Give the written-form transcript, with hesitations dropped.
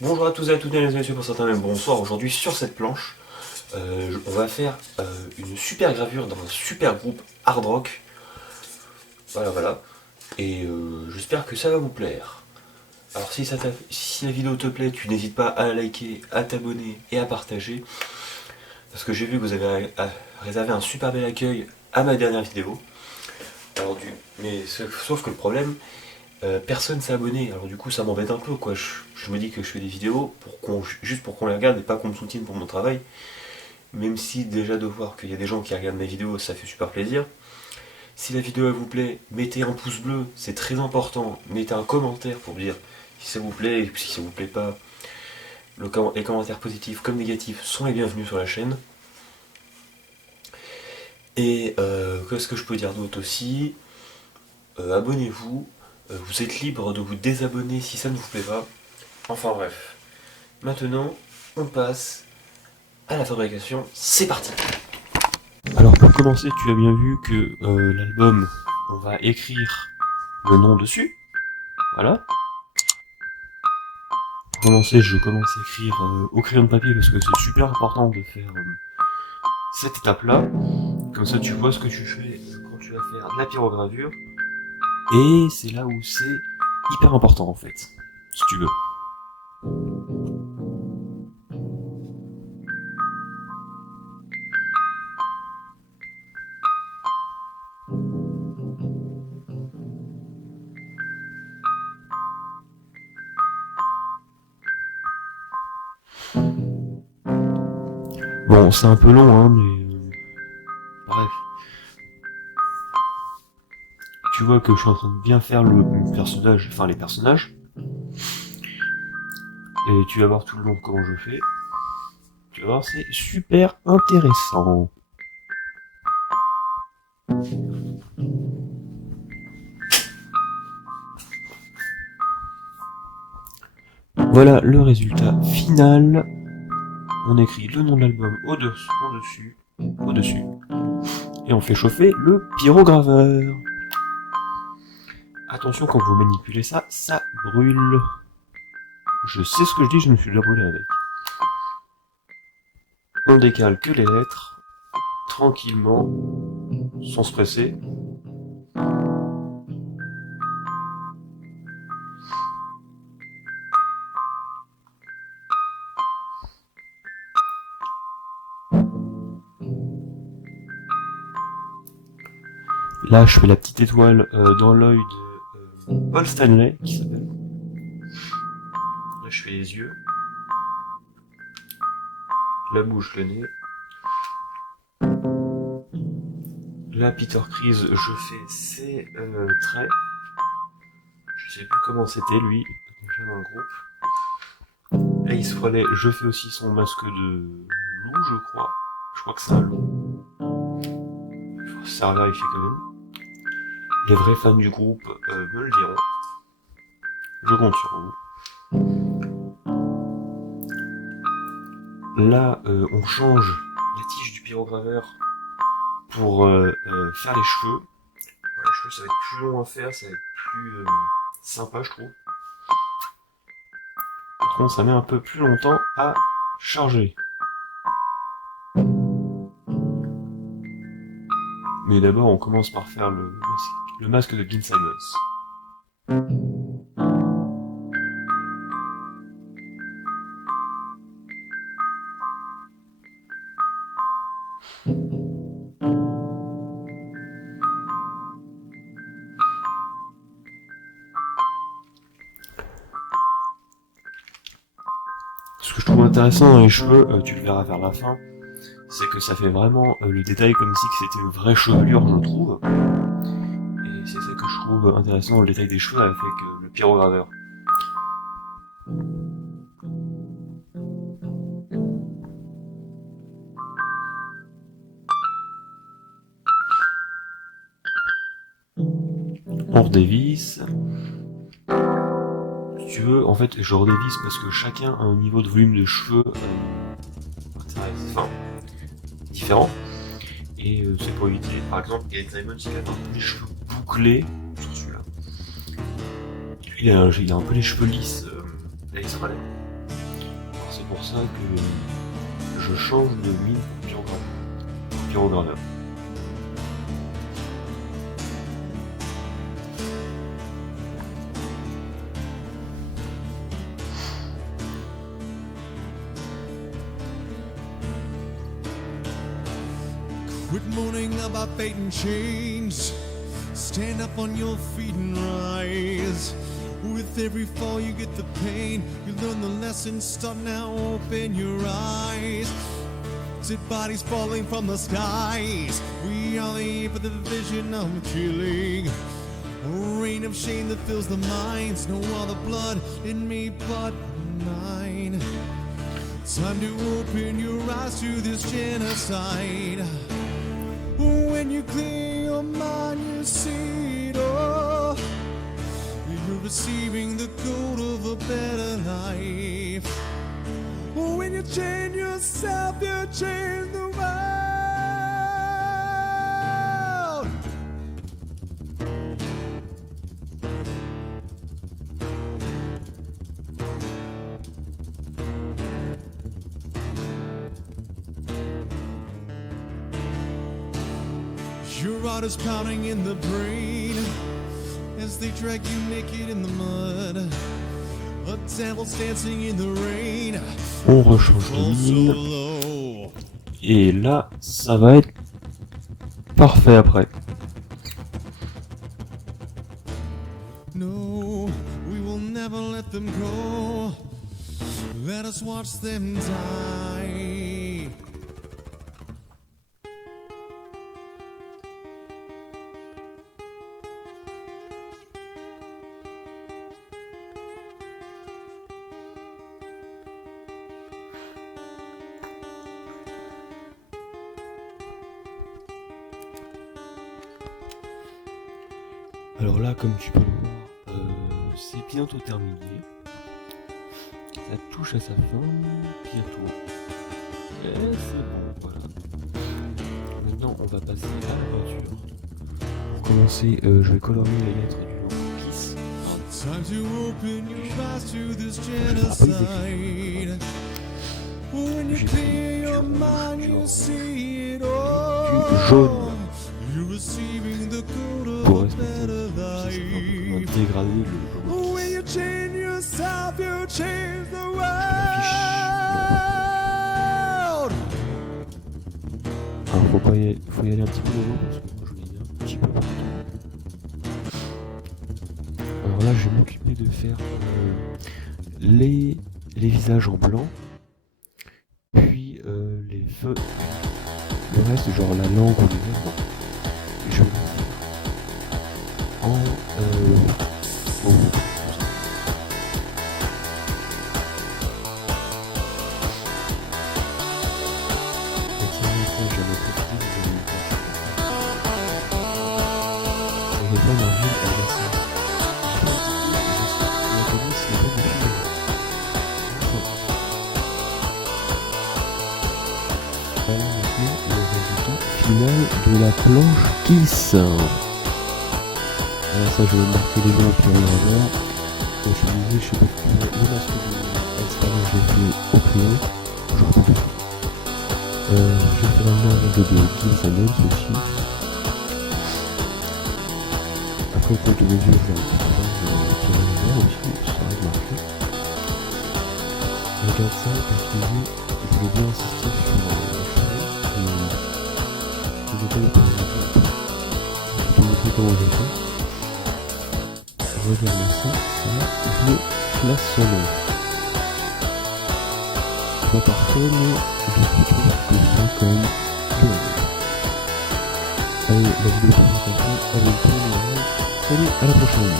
Bonjour à tous et à toutes, mesdames et messieurs, pour certains même bonsoir. Aujourd'hui sur cette planche, on va faire une super gravure dans un super groupe hard rock. Voilà, voilà. Et j'espère que ça va vous plaire. Alors si la vidéo te plaît, tu n'hésites pas à liker, à t'abonner et à partager. Parce que j'ai vu que vous avez réservé un super bel accueil à ma dernière vidéo. Alors mais sauf que le problème, personne s'est abonné. Alors du coup ça m'embête un peu quoi. Je me dis que je fais des vidéos juste pour qu'on les regarde et pas qu'on me soutienne pour mon travail. Même si déjà de voir qu'il y a des gens qui regardent mes vidéos, ça fait super plaisir. Si la vidéo elle vous plaît, mettez un pouce bleu, c'est très important. Mettez un commentaire pour dire si ça vous plaît et si ça vous plaît pas. Les commentaires positifs comme négatifs sont les bienvenus sur la chaîne. Et qu'est-ce que je peux dire d'autre aussi? Abonnez-vous. Vous êtes libre de vous désabonner si ça ne vous plaît pas. Enfin bref. Maintenant, on passe à la fabrication. C'est parti! Alors pour commencer, tu as bien vu que l'album, on va écrire le nom dessus. Voilà. Pour commencer, je commence à écrire au crayon de papier parce que c'est super important de faire cette étape-là. Comme ça, tu vois ce que tu fais quand tu vas faire de la pyrogravure. Et c'est là où c'est hyper important en fait, si tu veux. Bon, c'est un peu long, hein, mais bref. Tu vois que je suis en train de bien faire le personnage, enfin les personnages. Et tu vas voir tout le long comment je fais. Tu vas voir, c'est super intéressant. Voilà le résultat final. On écrit le nom de l'album au-dessus, et on fait chauffer le pyrograveur. Attention quand vous manipulez ça, ça brûle. Je sais ce que je dis, je me suis déjà brûlé avec. On décale que les lettres, tranquillement, sans se presser. Là, je fais la petite étoile dans l'œil de Paul Stanley, qui s'appelle. Là, je fais les yeux, la bouche, le nez. Là, Peter Chris, je fais ses traits. Je sais plus comment c'était lui, déjà dans le groupe. Ace Frehley, je fais aussi son masque de loup, je crois. Je crois que c'est un loup. Ça à vérifier quand même. Les vrais fans du groupe me le diront. Je compte sur vous. Là, on change la tige du pyrograveur pour faire les cheveux. Les cheveux, ça va être plus long à faire, ça va être plus sympa, je trouve. Par contre, ça met un peu plus longtemps à charger. Mais d'abord, on commence par faire le masque de Gene Simmons. Ce que je trouve intéressant dans les cheveux, tu le verras vers la fin, c'est que ça fait vraiment le détail comme si c'était une vraie chevelure, je trouve. Et c'est ça que je trouve intéressant, le détail des cheveux avec le pyrograveur. On redévisse. Si tu veux, en fait, je redévisse parce que chacun a un niveau de volume de cheveux différent. Et c'est pour éviter, par exemple, Gary Simon, il a un peu les cheveux bouclés sur celui-là. Lui, il a un peu les cheveux lisses, Ace Frehley. c'est pour ça que je change de mine pyrograveur. Quit moaning about fate and change. Stand up on your feet and rise. With every fall you get the pain. You learn the lesson, start now, open your eyes. Dead bodies falling from the skies. We are the ape of the vision of killing. A rain of shame that fills the minds. No other blood in me but mine. Time to open your eyes to this genocide. When you clear your mind, you see it all. You're receiving the gold of a better life. When you change yourself, you change the world. Your heart is pounding in the brain as they drag you naked in the mud. A devil's dancing in the rain. On rechange de mine. Et là, ça va être parfait après. No, we will never let them go. Let us watch them die. Alors là, comme tu peux le voir, c'est bientôt terminé. Ça touche à sa fin, bientôt. Et c'est bon, voilà. Maintenant, on va passer à la peinture. Pour commencer, je vais colorier les lettres du nom Kiss. J'ai pris du jaune pour respecter le dégradé le logo Kiss. Alors faut y aller un petit peu loin parce que moi je l'ai un petit peu partout. Alors là je vais m'occuper de faire les visages en blanc, puis les feux, le reste genre la langue ou les lèvres, je vais le faire en final de la planche Kiss. Alors ça je vais marquer les noms puis on va voir. Comme je disais, je sais pas plus le masque de Alstar, je l'ai fait au crayon. Je reprends tout. Je vais faire un mélange de Kiss and Nuts aussi. Après pour tous les yeux, je vais faire aussi, ça va marcher. Regarde ça, comme je disais, je voulais bien insister sur comment je fais. Regardez ça, je classonne. C'est pas parfait, mais je trouve que ça quand même bien. Allez, la vidéo est terminée. Abonnez-vous. Salut, à la prochaine.